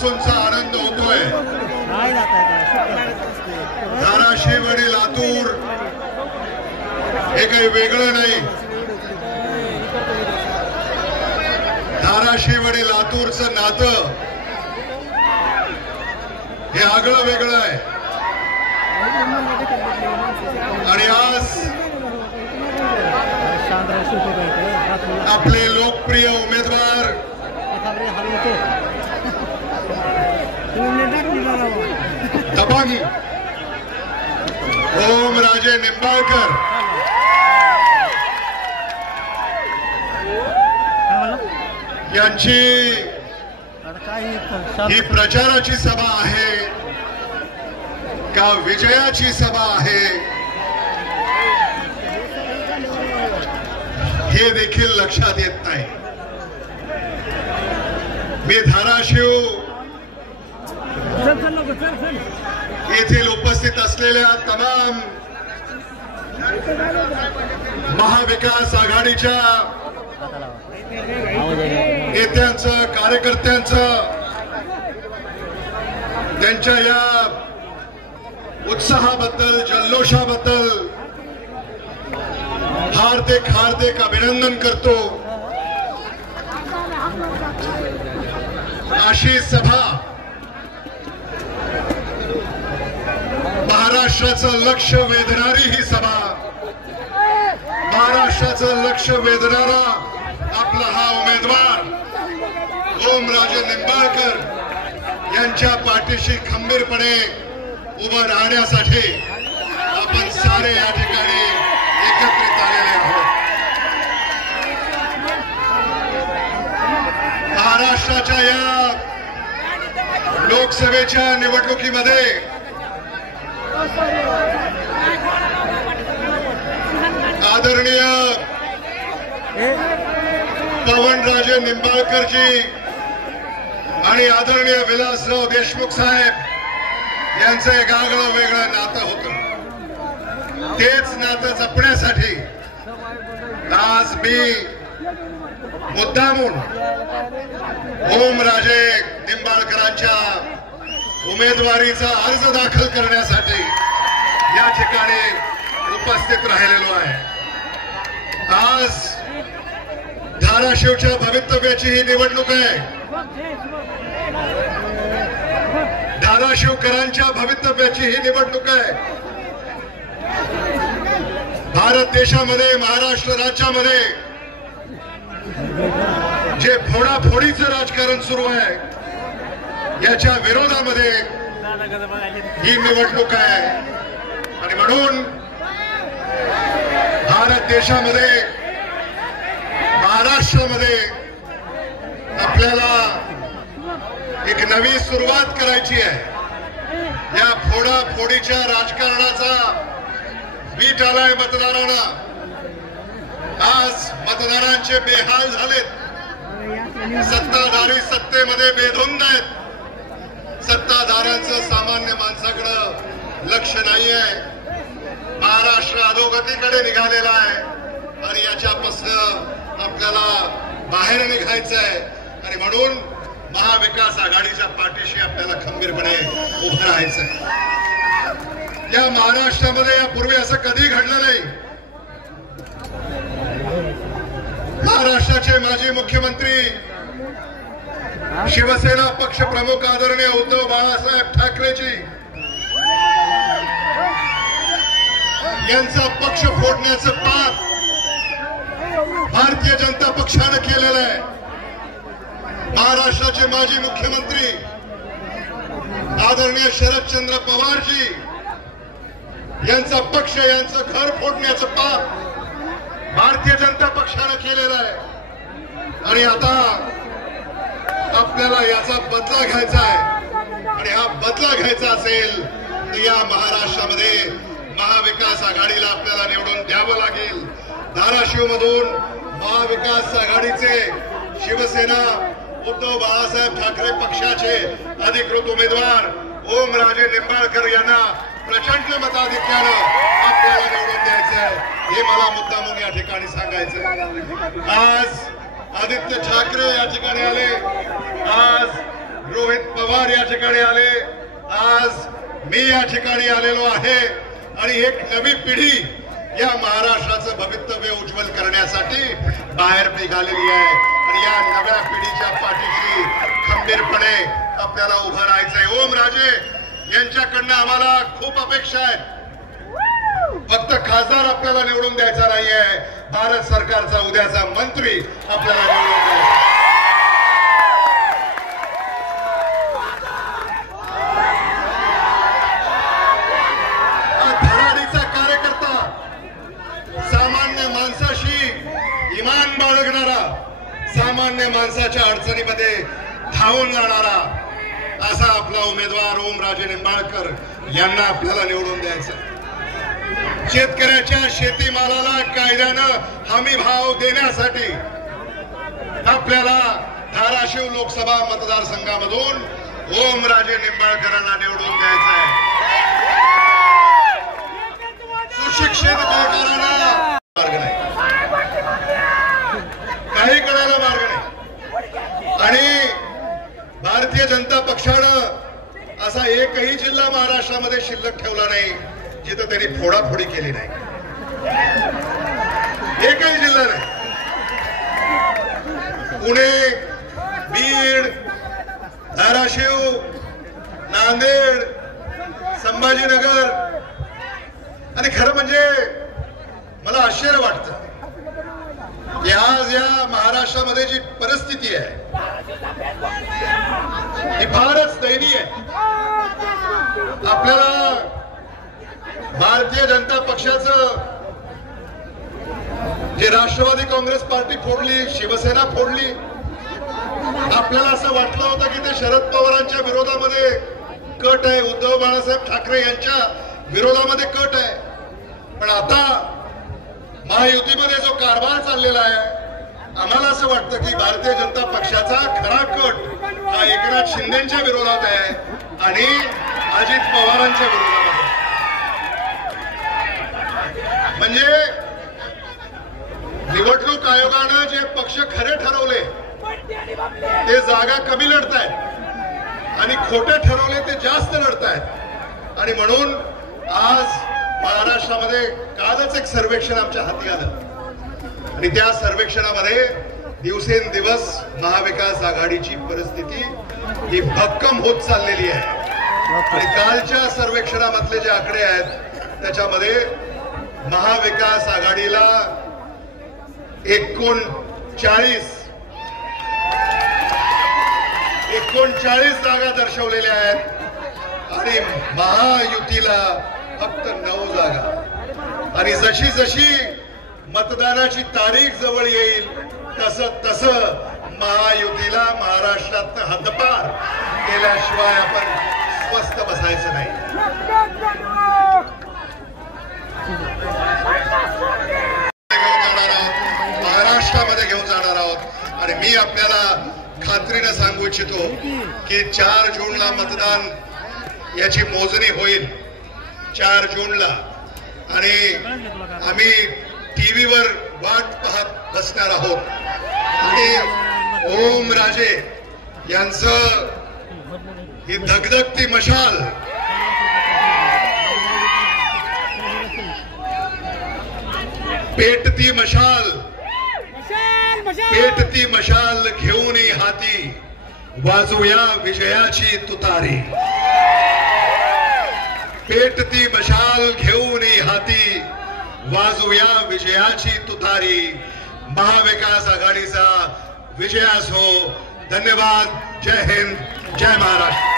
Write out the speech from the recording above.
दिवसापासूनचा आनंद होतोय। धाराशिव आणि लातूर हे काही वेगळं नाही। धाराशिव आणि लातूरचं नातं हे आगळं वेगळं आहे। आणि आज आपले लोकप्रिय उमेदवार दबांगी ओमराजे निंबाळकर यांची ही प्रचाराची सभा आहे का विजयाची सभा आहे हे देखील लक्षात येत नाही। मी धाराशिव येथील उपस्थित असलेल्या तमाम महाविकास आघाडीच्या नेत्यांचं कार्यकर्त्यांचं त्यांच्या या उत्साहाबद्दल जल्लोषाबद्दल हार्दिक अभिनंदन करतो। अशी सभा महाराष्ट्राचं लक्ष वेधणारी ही सभा महाराष्ट्राचं लक्ष वेधणारा आपला हा उमेदवार ओमराजे निंबाळकर यांच्या पाठीशी खंबीरपणे उभं राहण्यासाठी आपण सारे या ठिकाणी एकत्रित आलेले आहोत। महाराष्ट्राच्या या लोकसभेच्या निवडणुकीमध्ये आदरणीय पवनराजे निंबाळकरजी आणि आदरणीय विलासराव देशमुख साहेब यांचं एक आगळं वेगळं नातं होतं। तेच नातं जपण्यासाठी आज मी मुद्दामून ओमराजे निंबाळकरांच्या उमेदवारीचा अर्ज दाखल करण्यासाठी या ठिकाणी उपस्थित राहिलेलो आहे। आज धाराशिवच्या भवितव्याची ही निवडणूक आहे। धाराशिवकरांच्या भवितव्याची ही निवडणूक आहे। भारत देशामध्ये महाराष्ट्र राज्यामध्ये जे फोडाफोडीचं राजकारण सुरू आहे याच्या विरोधामध्ये ही निवडणूक आहे। आणि म्हणून भारत देशामध्ये महाराष्ट्रामध्ये आपल्याला एक नवी सुरुवात करायची आहे। या फोडाफोडीच्या राजकारणाचा वीट आलाय मतदारांना। आज मतदारांचे बेहाल झालेत। सत्ताधारी सत्तेमध्ये बेधुंद आहेत। सत्ताधाऱ्यांचं सामान्य माणसाकडे लक्ष नाहीये। महाराष्ट्र अधोगतीकडे निघालेला आहे आणि याच्यापासून आपल्याला बाहेर निघायचं आहे। आणि म्हणून महाविकास आघाडीच्या पाठीशी आपल्याला खंबीरपणे उभं राहायचं आहे। या महाराष्ट्रामध्ये यापूर्वी असं कधी घडलं नाही। महाराष्ट्राचे माजी मुख्यमंत्री शिवसेना पक्ष प्रमुख आदरणीय उद्धव बाळासाहेब ठाकरेजी यांचा पक्ष फोडण्याचं पाप भारतीय जनता पक्षाने केलेलं आहे। महाराष्ट्राचे माजी मुख्यमंत्री आदरणीय शरदचंद्र पवारजी यांचा पक्ष यांचं घर फोडण्याचं पाप भारतीय जनता पक्षाने केलेलं आहे। आणि आता आपल्याला याचा बदला घ्यायचा आहे। आणि हा बदला घ्यायचा असेल तर या महाराष्ट्रामध्ये महाविकास आघाडीला आपल्याला निवडून द्यावं लागेल। धाराशिव मधून महाविकास आघाडीचे शिवसेना उद्धव बाळासाहेब ठाकरे पक्षाचे अधिकृत उमेदवार ओमराजे निंबाळकर यांना प्रचंड मताधिक्यानं आपल्याला निवडून द्यायचं आहे हे मला मुद्दामून या ठिकाणी सांगायचं। आज आदित्य ठाकरे या ठिकाणी आले। आज रोहित पवार या ठिकाणी आले, आज मी या ठिकाणी आलेलो आहे आणि एक नवी पिढी या महाराष्ट्राचं भवितव्य उज्ज्वल करण्यासाठी बाहेर निघालेली आहे आणि या नव्या पिढीच्या पाठीशी खंबीरपणे आपल्याला उभं राहायचंय. ओम राजे यांच्याकडनं आम्हाला खूप अपेक्षा आहेत. फक्त खासदार आपल्याला निवडून द्यायचा नाहीये, भारत सरकारचा उद्याचा मंत्री आपल्याला निवडून द्यायचा. धडाडीचा कार्यकर्ता, सामान्य माणसाशी इमान बाळगणारा, सामान्य माणसाच्या अडचणीमध्ये धावून जाणारा असा आपला उमेदवार ओमराजे निंबाळकर यांना आपल्याला निवडून द्यायचा. शेतकऱ्याच्या शेतीमालाला कायद्यानं हमी भाव देण्यासाठी आपल्याला धाराशिव लोकसभा मतदारसंघामधून ओमराजे निंबाळकरांना निवडून द्यायचं आहे. सुशिक्षित बेकारांना मार्ग नाही, काही करायला मार्ग नाही. आणि भारतीय जनता पक्षानं असा एकही जिल्हा महाराष्ट्रामध्ये शिल्लक ठेवला नाही जिथं त्यांनी फोडाफोडी केली नाही. एकही जिल्हा नाही. पुणे, बीड, धाराशिव, नांदेड, संभाजीनगर आणि खरं म्हणजे मला आश्चर्य वाटतं की आज या महाराष्ट्रामध्ये जी परिस्थिती आहे ही फारच दयनीय आहे. आपल्याला भारतीय जनता पक्षाचं जे राष्ट्रवादी काँग्रेस पार्टी फोडली, शिवसेना फोडली, आपल्याला असं वाटलं होतं की ते शरद पवारांच्या विरोधामध्ये कट आहे, उद्धव बाळासाहेब ठाकरे यांच्या विरोधामध्ये कट आहे. पण आता महायुतीमध्ये जो कारभार चाललेला आहे, आम्हाला असं वाटतं की भारतीय जनता पक्षाचा खरा कट हा एकनाथ शिंदेच्या विरोधात आहे आणि अजित पवारांच्या विरोधात आहे. म्हणजे निवडणूक आयोगानं जे पक्ष खरे ठरवले ते जागा कमी लढतायत आणि खोटे ठरवले ते जास्त लढतायत. आणि म्हणून आज महाराष्ट्रामध्ये कालच एक सर्वेक्षण आमच्या हाती आलं आणि त्या सर्वेक्षणामध्ये दिवसेंदिवस महाविकास आघाडीची परिस्थिती ही भक्कम होत चाललेली आहे. आणि कालच्या सर्वेक्षणामधले जे आकडे आहेत त्याच्यामध्ये महाविकास आघाडीला 39 जागा दर्शवलेल्या आहेत आणि महायुतीला फक्त 9 जागा. आणि जशी जशी मतदानाची तारीख जवळ येईल तसं महायुतीला महाराष्ट्रात हद्दपार केल्याशिवाय आपण स्वस्थ बसायचं नाही. महाराष्ट्रामध्ये घेऊन जाणार आहोत आणि मी आपल्याला खात्रीनं सांगू इच्छितो की 4 जूनला मतदान याची मोजणी होईल. 4 जूनला आणि आम्ही टीव्हीवर वाट पाहत बसणार आहोत आणि ओम राजे यांचं ही धगधगती मशाल पेटती मशाल घेऊन हाती वाजूया विजयाची तुतारी. पेटती मशाल घेऊन हाती वाजूया विजयाची तुतारी. महाविकास आघाडीचा विजय असो. धन्यवाद. जय हिंद, जय महाराष्ट्र.